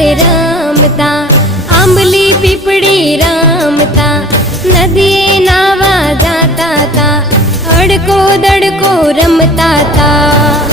किनारे रमता, आंबली पीपड़ी रमता, नदिए नावा जाता ता, अड़को दड़को रमता ता।